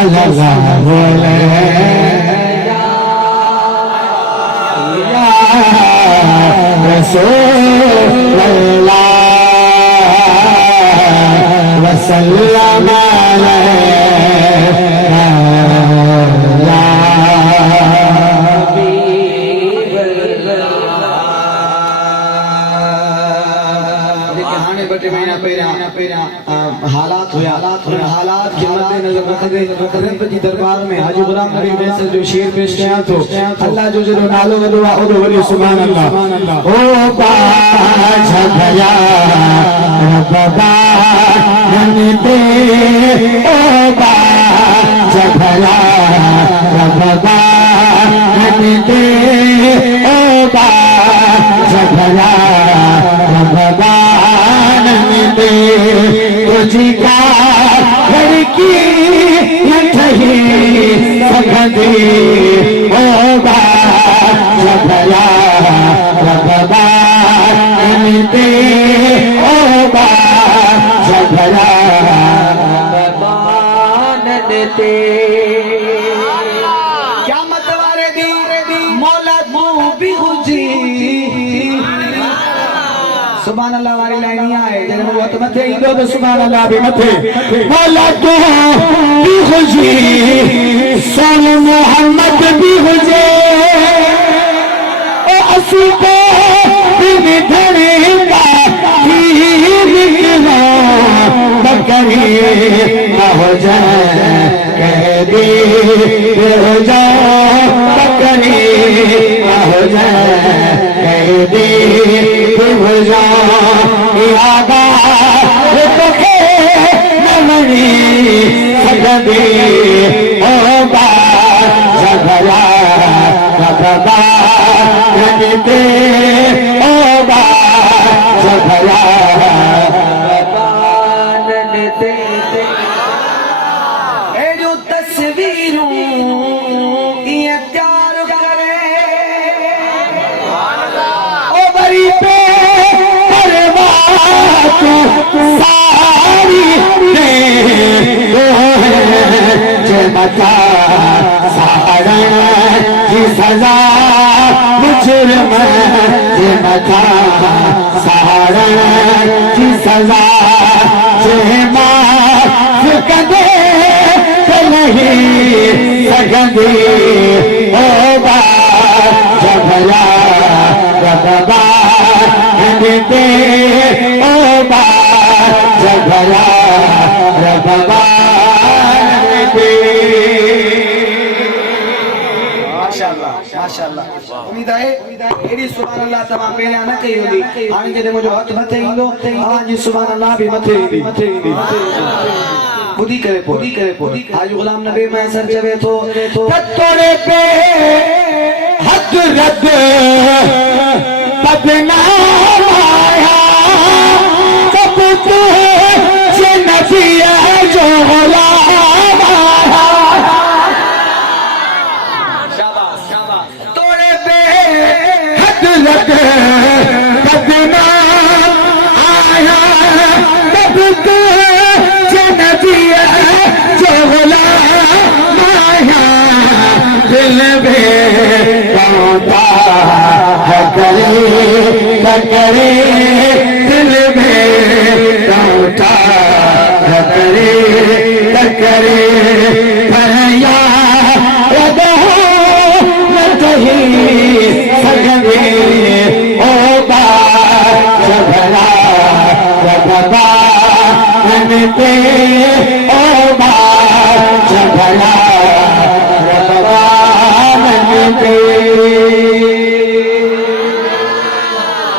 सल्लल्लाहु अलैहि या रसूल अल्लाह वसल्लम हालात के मद्देनजर रखदे रब जी दरबार में हाजी गुलाम नबी मैसर जो शेर पेश किया तो अल्लाह जो जो नालो वदुआ ओदो वली सुभान अल्लाह ओ बाज भया रब्बा नंदे ओ बाज भया रब्बा नंदे ओ बाज भया रब्बा नंदे तुझी का घर की नठही सखदी होगा जभया रब्बा नंदे होगा जभया रब्बा नंदे क्या मतवारे दी मौला तू भी खुजी सुभान अल्लाह वाली लाइन आए जब वो तो मथे इंदो तो सुभान अल्लाह भी मथे मौला तू भी खुशी सन मोहम्मद भी खुजे ओ असी को बिन धने का निकलो बकरी ना हो जाए कह दे हो जाओ बकरी ना हो जाए कह दे हो जाओ यादा तो के नमनी सगदे होगा जगला रब्बा नंदे होगा जगला रब्बा नंदे ए जो तस्वीरों ये प्यार करे ओ बड़ी पे सारी ने बता सारण की सजा मुजरम जे बता सारण की सजा जे माफ कदे नहीं सगदे होगा जभला रब्बा नंदे होगा जभला रब्बा नंदे माशाअल्लाह माशाअल्लाह उम्मीद है एडी सुभान अल्लाह तमाम पहले न कही होली हाणे जदे मुझो हथ मथे ईंदो हां जी सुभान अल्लाह भी मथे ईंदी खुदी करे पोदी हाजी गुलाम नबी मैसर जवे तो तोड़े पे हद रद बदनाम आया कब तू से नबी जो गुलाम आया शाबाश तोड़े पे हद रद बदनाम आया कब तू से नबी जो गुलाम आया दिल में रोता है करे दिल में रोता है करे भैया रदो नहीं सगवे होगा जभला रब्बा नंदे होगा जभला रब्बा नंदे